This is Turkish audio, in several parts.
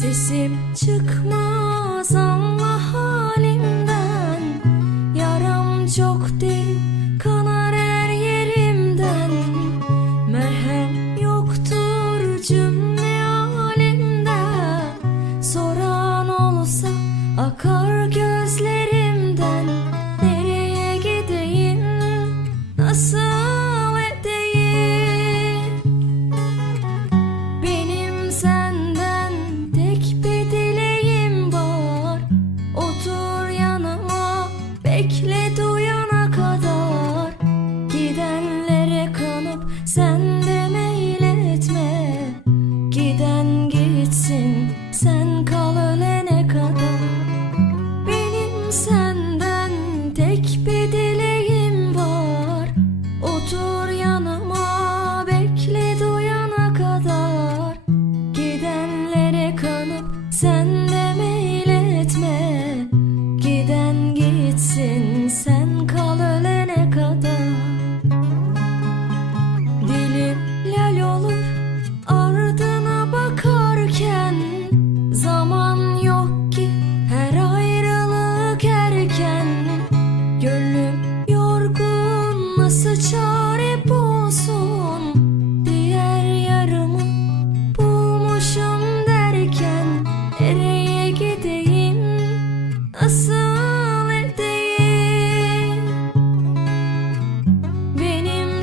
Sesim çıkmaz ama senden tek bir dileğim var. Otur yanıma bekle doyana kadar. Gidenlere kanıp sen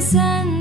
さん